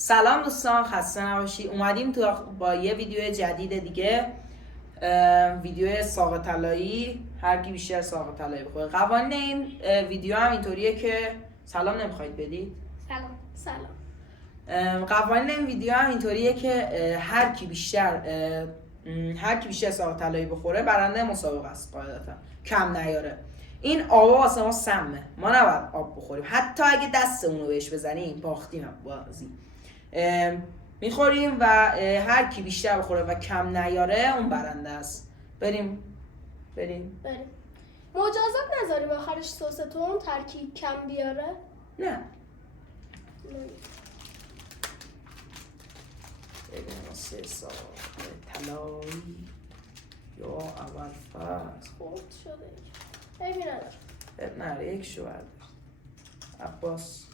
سلام دوستان، خسته نباشید. اومدیم تو با یه ویدیو جدید دیگه، ویدیو ساق طلایی. هر کی بیشتر ساق طلایی بخوره. قوانین این ویدیو هم اینطوریه که سلام نمیخواید بدید؟ سلام. قوانین این ویدیو هم اینطوریه که هر کی بیشتر ساق طلایی بخوره برنده مسابقه است. قاعدتا کم نیاره. این آبا واسه ما سمه، ما نباید آب بخوریم، حتی اگه دستمون رو بهش بزنیم باختیم بازی. میخوریم و هر کی بیشتر بخوره و کم نیاره اون برنده است. بریم. مجازات نذاریم آخرش سستون ترکیب کم بیاره؟ نه. بریم واسه ساق طلایی یا اول فصل. خورد شده ایمی ندار. نه یک شو برداشت عباس.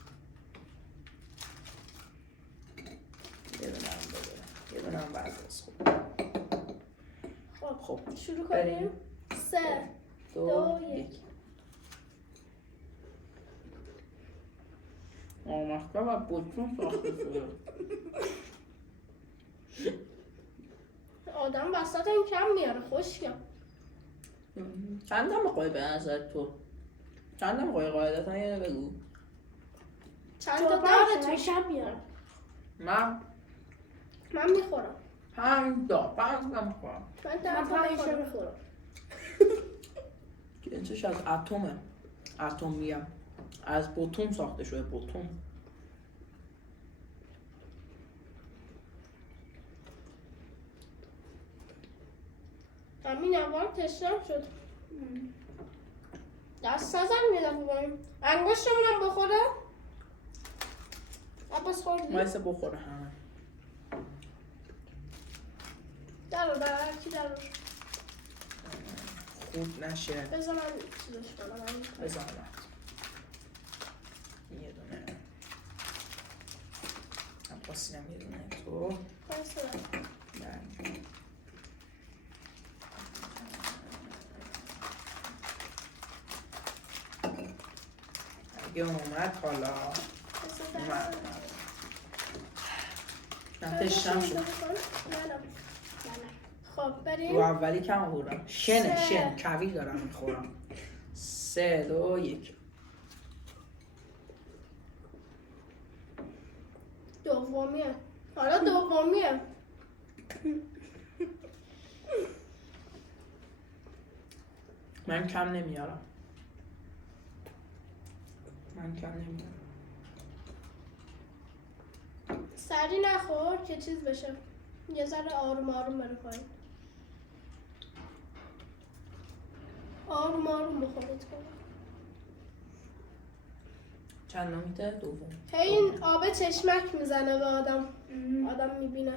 یه دونم برداشت. خب شروع کنیم. 3 2 1. آمخته و بطون ساخته شده. آدم وسط این کم میاره خوشگم. چند تا میخوای به نظر تو؟ چند تا میخوای قاعدتا یه بگو. چند تا داره تو؟ شب میارم. من میخورم. 5 تا میخورم. من 5 تا میخورم. که این چش از اتمه. اتم میگم از بطون ساخته شده. بطون همین اول تشنم شد. دست نزن میدم بباریم. انگشتمون هم بخوره. عباس خوردی؟ مایسه بخوره همه. درو هرکی درو. خوب نشه. بذار من چیزش کنم. بزنم یه دونه عباسی هم یه دونه تو. اگه اومد حالا اومد نتشم شد. خب بریم. رو اولی کم آوردم. شن کوی دارم میخورم. 3 2 1. دومیه. حالا دومیه. من کم نمیارم. سری نخور که چیز بشه. یه ذره آروم آروم بره پایین. آروم آروم بخورید کنم. چند نمیده؟ دوم. این آب چشمک میزنه به آدم. آدم میبینه.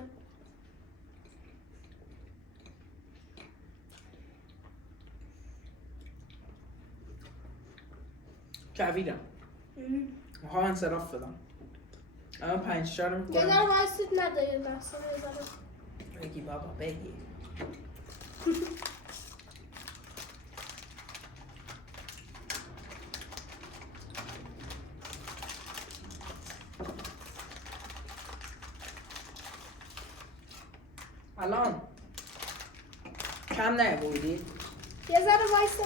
کویدم. میخوام انصراف بدم. الان 5 تا رو یه میکنم. ذره وایسید نده یه لحظه یه ذره. بگی بابا بگی. الان کم نیاوردی؟ یه ذره وایسه.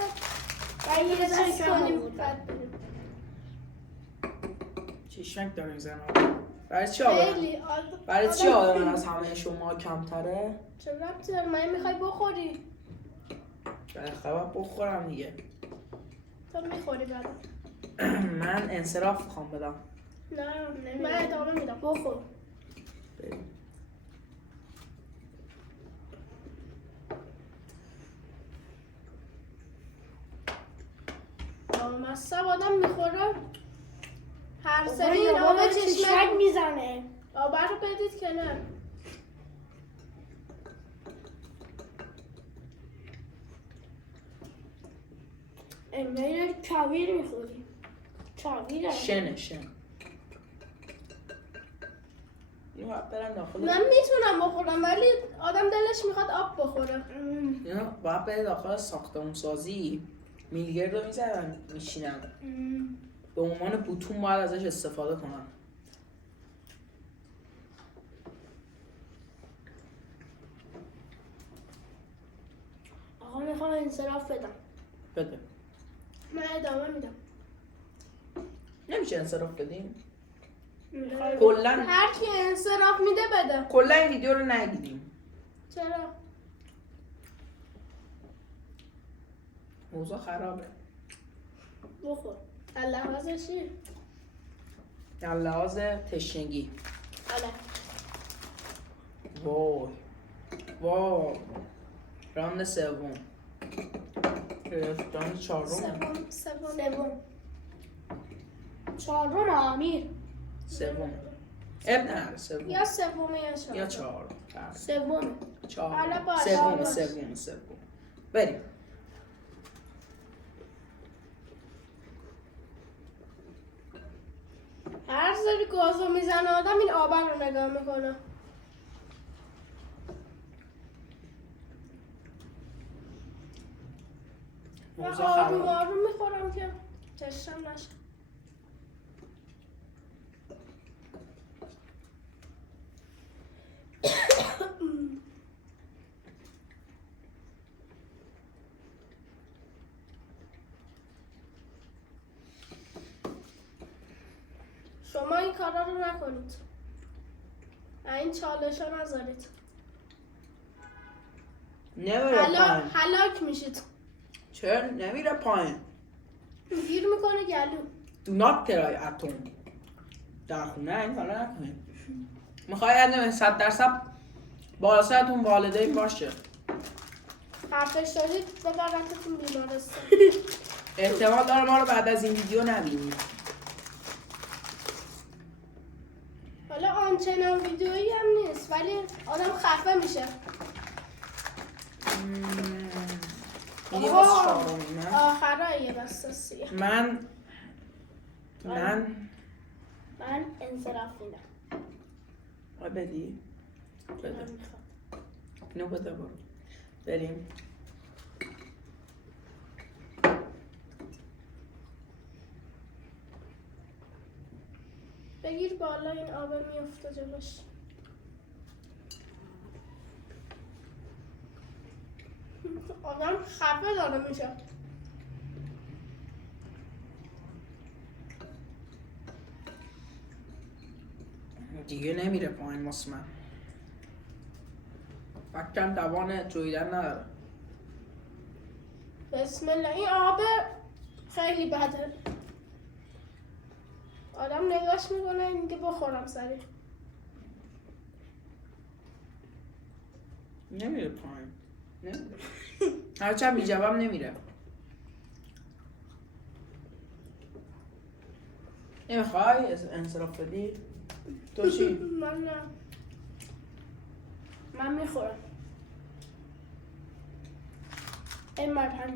من یه ذره کم کنیم آوردم. بعد بریم. چشمک داره میزنم. برای چی آدم؟ خیلی برای چی آدم از همه شما کمتره؟ چه ربطی داره؟ من میخوای بخوری؟ بالاخره باید بخورم دیگه. تو میخوری بعد. من انصراف میخوام بدم. نه من ادامه میدم. بخور. بریم. مصب آدم میخوره. هر سری این آب آب چشمک چشمک میزنه. آب رو بدید کنار. امروز کویر میخوریم. کویر هم. شن اینو باید برم داخل. من میتونم بخورم ولی آدم دلش میخواد آب بخوره. اینو باید بره داخل ساختمون سازی. میلگرد رو میزنم میشینم. به عنوان بوتون باید ازش استفاده کنم. انصراف بدم. بده. من ادامه میدم. نمیشه انصراف بدیم؟ میخوای کلا هر کی انصراف میده بده. کلا این ویدیو رو نگیریم. چرا؟ موضوع خرابه. بخور. لحاظ چی؟ در لحاظ تشنگی. حالا وای راند سوم. راند چهارم. سوم. چهارم امیر. سوم. اب نه سوم. یا سوم یا چهارم. یا چهارم. سوم. حالا باش. سوم. بریم. هر سری گازو میزنه آدم این آبر رو نگاه میکنه. من موضوع آروم خرابه. آروم میخورم که چشم نشه. شما این کارا رو نکنید. این چالش ها نذارید. نمیره پایین. هلاک میشید. چرا نمیره پایین؟ گیر میکنه گلو. Do not try اتم. در خونه این کارا نکنید. میخوای یه 100% بالا سرتون والدین باشه. حرفش دارید ببرتتون بیمارستان. احتمال داره ما رو بعد از این ویدیو نبینید. حالا آنچنان ویدیویی هم نیست ولی آدم خفه میشه. این یه واسه چهارمی نه؟ آخرای یه بسته سیه. من انصراف میدم. بدی؟ بده. من میخوام. اینو بده برو. بریم. بگیر بالا این آب میفته جلوش. آدم خفه داره میشه. دیگه نمیره پایین واسه من. فکرم توان جویدن نداره. بسم الله. این آب خیلی بده. آدم نگاش میکنه اینکه بخورم سریع. نمیره پایین. نمیره. هرچند بی جواب نمیره. نمیخوای انصراف بدی؟ تو چی؟ من نه. من میخورم. این مرتبه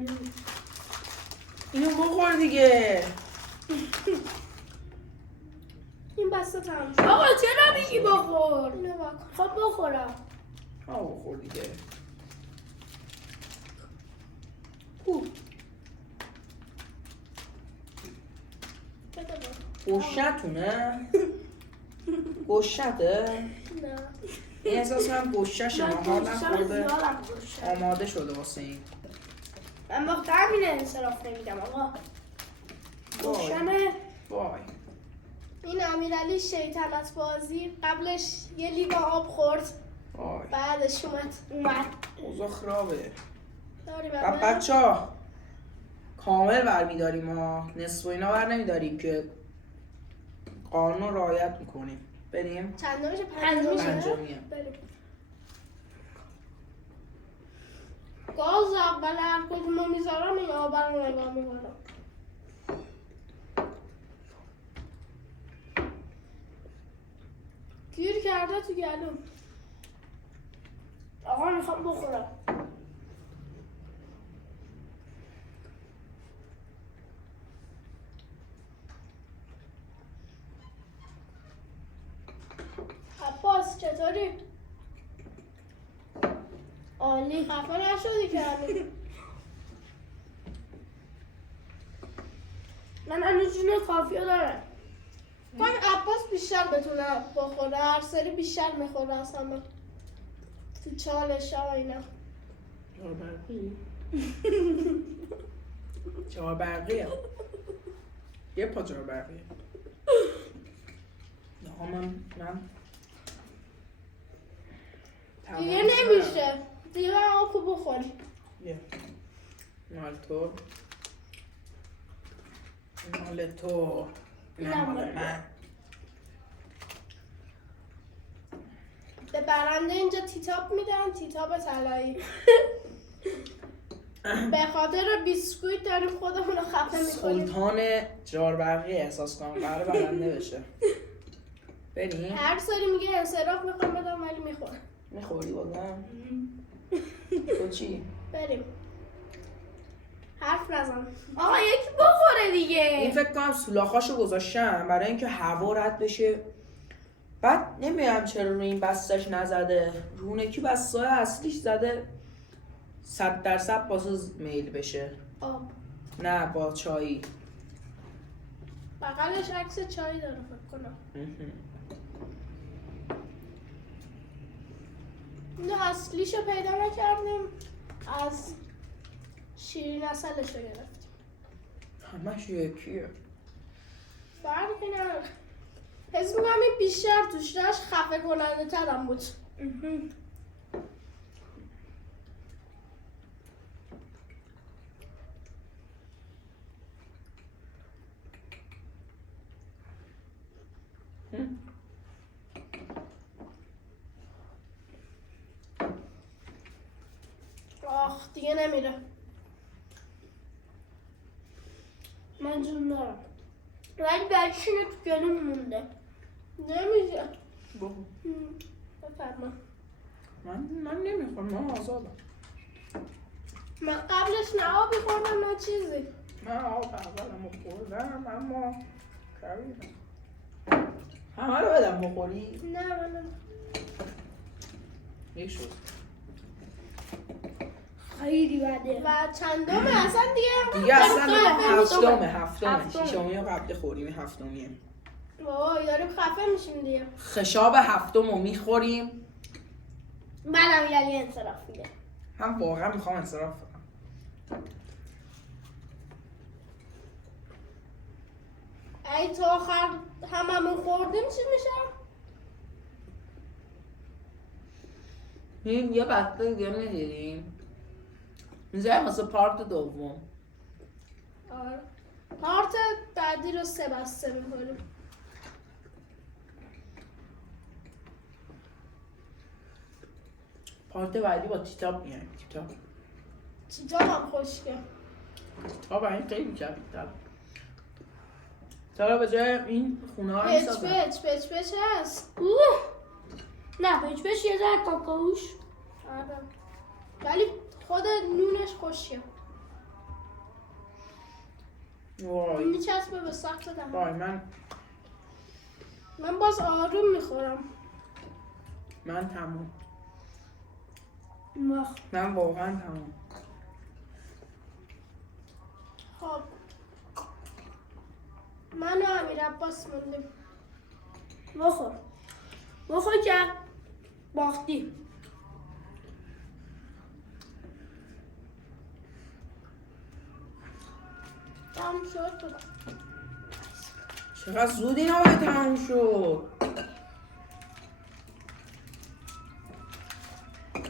اینو بخور دیگه. این بسته تمام شد. آقا چرا میگی بخور؟ اینو واکن. خب بخورم. بخور دیگه. بده با. گوشتونه؟ گوشته؟ نه. این احساس من گوشتشه. من حالا گوشتم خورده زیادم گوشتم. آماده شده واسه این. من وقت همین انصراف نمیدم آقا. گوشتمه. وای. این امیرعلی شیطنت بازی قبلش یه لیوان آب خورد وای. بعدش اومد. اوضاع خرابه. داری و بچه ها کامل برمیداریم ما نصف و اینا بر نمیداریم که قانون رو رعایت میکنیم. بریم. چند میشه؟ پنجمیه. بریم. گاز اول هر کدوم میذارم این آب رو نگاه میکنم. گیر کرده تو گلوم. آقا میخوام بخورم. عباس چطوری؟ عالی. خفه نشدی که هنوز؟ من هنوز جون کافی دارم. من عباس بیشتر بتونه بخوره. هر سری بیشتر میخوره اصلا تو چالش ها و اینا. جار برقیه. یه پا جار برقیه. آقا من دیگه نمیشه. دیگه آبو بخوری. یه مال تو. مال تو. نه مال من. به برنده اینجا تیتاب میدن، تیتاب طلایی. به خاطر بیسکویت داریم خودمون رو خفه میکنیم. سلطان جاربرقی احساس کنم قرار برنده بشه. بریم؟ هر سری میگه انصراف میخوام بدم ولی میخورم. میخوری بازم؟ تو چی؟ بریم. حرف نزن. آقا یکی بخوره دیگه. این فکر کنم سولاخاشو گذاشتم برای اینکه هوا رد بشه. بعد نمیدونم چرا رو این بستش نزده. رونکی بسته‌های اصلیش زده 100% واسه میل بشه. آب. نه با چایی. بغلش عکس چای داره فکر کنم. اینو اصلیشو پیدا نکردیم، از شیرین عسلشو گرفتیم. همش یکیه. فرقی نداره. حس میکنم این بیشتر توش داشت خفه کننده ترم بود. آخ دیگه نمیره. من جون دارم. ولی برشینه تو گلوم مونده. نمیشه. بخور. بفرما. من نمیخورم. من آزادم. من قبلش نه آبی خوردم نه چیزی. من آب اولم خوردم اما کاریدم. همه رو بدم بخوری؟ نه من یک شد. خیلی بده. و چندمه اصلا دیگه اصلا هفتمه. هفتمه شیشمی رو قبل خوریم، این هفتمیه. وای داریم خفه میشیم دیگه. خشاب هفتم رو میخوریم. منم یعنی انصراف میده. هم واقعا میخوام انصراف کنم. ای تا آخر هممون خوردیم چی میشه؟ یه بسته دیگه میگیریم. میذاریم واسه پارت دوم. آره. پارت بعدی رو 3 بسته میکنیم. پارت بعدی با تیتاب میایم. چیجا هم خوشگه. تیتاب این خیلی جدیدتر. چرا به جای این خونه ها پچ میسازن؟ پچ هست. نه پیچ یه ذره کاکاوش. آره. ولی خود نونش خوشگه. وای میچسبه به سقف دهن. وای من باز آروم میخورم. من تموم. وقت. من واقعا تموم. خب من و امیر عباس موندیم. بخور که باختی. تمام شد. چقدر زود این آقای تموم شد.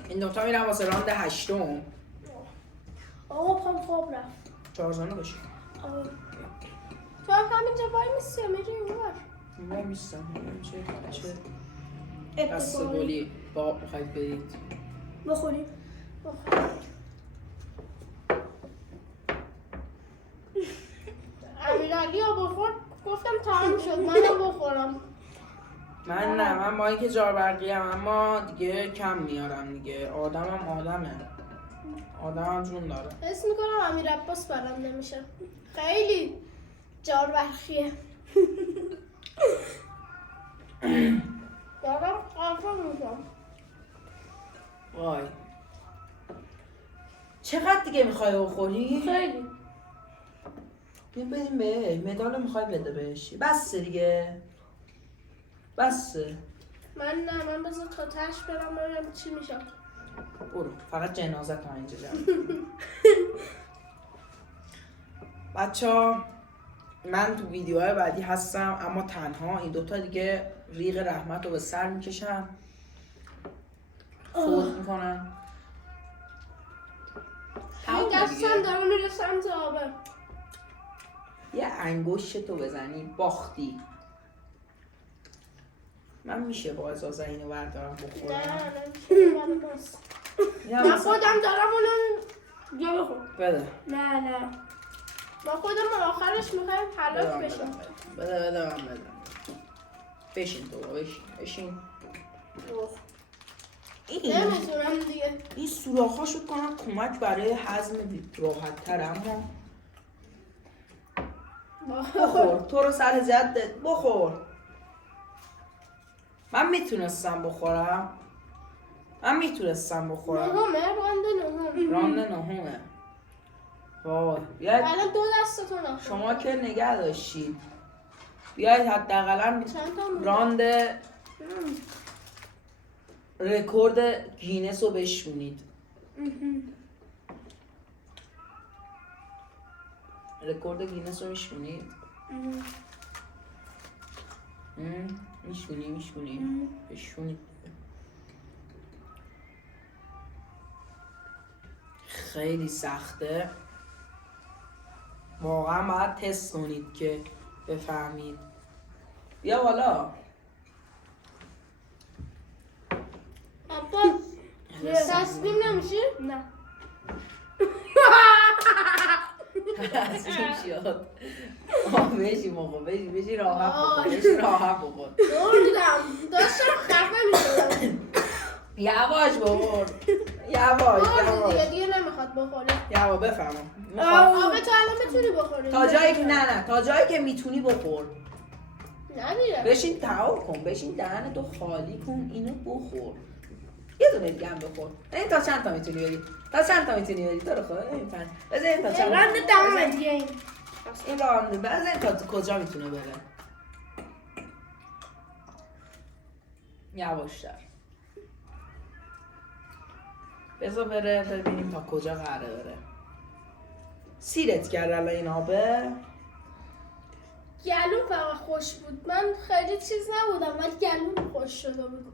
این دوتا میرم واسه راند 8. آقا پام خواب رفت. چهارزانه باشی. تو هم همینجا وای میسی یا میری اونور؟ وای میستم. چه دست گلی با میخواید برید. بخوریم. امیرعلی رو بخور گفتم تمام شد منم بخورم. من با اینکه جاربرقی هم اما دیگه کم میارم دیگه. آدمم آدمم جون داره. حس میکنم امیر عباس برنده میشه. خیلی جاربرخیه. دارم قافه میشم. وای چقدر دیگه میخوای بخوری؟ خیلی. بیا بدیم به مدال میخوای بده بهش. بسه دیگه. بسه. من بذار تا تش برم ببینم چی میشم. برو فقط جنازه تا اینجا جمع. بچه‌ها من تو ویدیوهای بعدی هستم اما تنها. این دوتا دیگه ریق رحمت رو به سر میکشن، فوت میکنن. این دستم داره میره سمت آبه. یه انگشت تو بزنی باختی. من میشه با اجازه اینو بردارم بخورم؟ من خودم دارم اونم جا بخور. بده نه ما خودم آخرش میخوایم حلاک بشیم. بده من بده. بشین تو بشین. این نمیتونم دیگه. این سوراخ‌هاشو کنم کمک برای هضم راحت تر. اما بخور تو رو سر جدت بخور. من میتونستم بخورم. نهمه راند نهمه. وای بیاید الان 2 دستتون آخر. شما که نگه داشتید بیاید حداقل چند تا مونده؟ راند رکورد گینس رو بشمونید. رکورد گینس رو میشمونید؟ میشمونی بشونید. خیلی سخته واقعا. باید تست کنید که بفهمید. بیا بالا. اپا تسلیم نمیشی؟ نه تصمیم شد. بشین بخور. بشین راحت بخور. نوردم داشتم خفه میشدم. یواش بخور. یواش دیگه نمیخواد بخوری. یواش بفهمم. آبه تو الان میتونی بخوری. تا جایی که نه تا جایی که میتونی بخور. نه دیگه. بشین تمام کن. بشین دهنتو خالی کن اینو بخور. یه دونه دیگه هم بخور. این تا چند تا میتونی بری؟ تو رو خدا نمی‌فهمی. بذار تا چند راند تمام دیگه این راند بذار تا کجا میتونه بره. یواشتر. بذار بره ببینیم تا کجا قراره بره. سیرت کرد الان این آبه. گلوم فقط خوش بود. من خیلی چیز نبودم ولی گلوم خوش شده بود.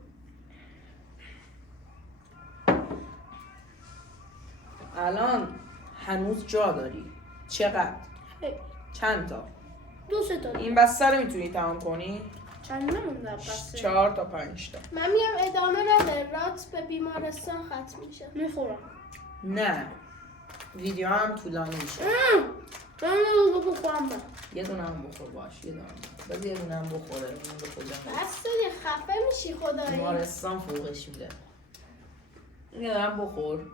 الان هنوز جا داری. چقدر؟ چند تا؟ 2 تا این بسته رو میتونی تمام کنی؟ چند نمونده پس 4 تا 5 تا. من میگم ادامه نده. رات به بیمارستان ختم میشه. میخورم نه ویدیو هم طولانی میشه. بخورم یه دونه هم بخور باش. یه دونه هم بخوره. اون به کجا میره؟ بس دیگه خفه میشی خدایی. بیمارستان فوقش میده. یه دونه هم بخور.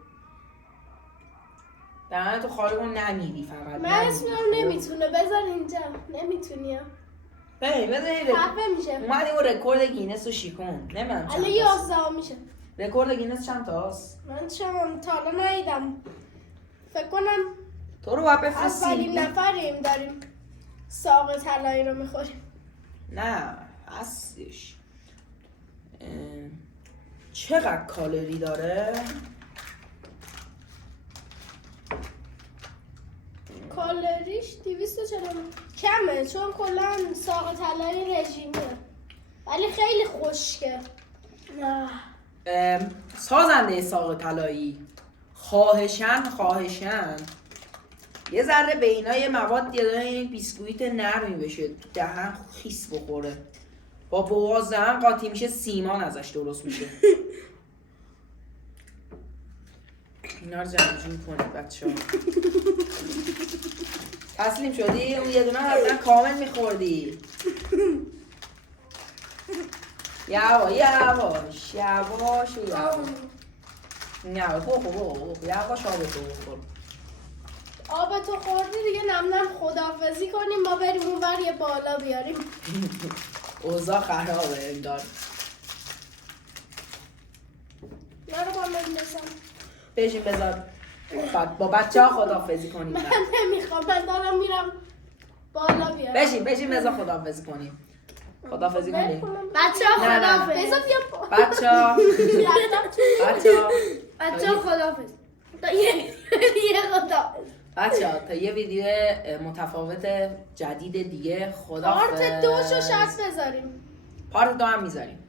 دهنتو خالی کن نمیری فقط. من اسمم نمیتونه. بذار اینجا. نمیتونیم. بذار خفه میشه. اومدی اون رکورد گینس رو شیکون. نمیدونم چند الان 11 میشه. رکورد گینس چند تاست؟ من چون تا الان ندیدم. فکر کنم تو رو باید اولین بفرستی. نفریم داریم ساق طلایی رو میخوریم. نه هستش. چقدر کالری داره؟ کالریش 240 کمه چون کلا ساق طلایی رژیمه ولی خیلی خشکه. سازنده ساق طلایی خواهشن یه ذره به اینا یه مواد یه دونه بیسکویت نرمی بشه تو دهن خیس بخوره. با بواز دهن قاطی میشه سیمان ازش درست میشه. اینا رو جمع کنید بچه‌ها. تسلیم شدی؟ اون یه دونه حتما کامل میخوردی. یواش نه یواش آبتو بخور. آبتو خوردی دیگه نم نم خداحافظی کنیم ما بریم اون ور یه بالا بیاریم. اوضاع خرابه انگار. نرو با من بسم. بشین بذار با بچه ها خداحافظی کنیم. من نمیخوام من دارم میرم بالا بیارم. بشین بذار خداحافظی کنیم. خداحافظی کنیم. بچه ها نه، نه. خداحافظ. بذار بیام بچه ها خداحافظ. تا یه خداحافظ. بچه ها تا یه ویدیو متفاوت جدید دیگه خدا پارت 2 شو شاید بذاریم. پارت 2 هم میذاریم.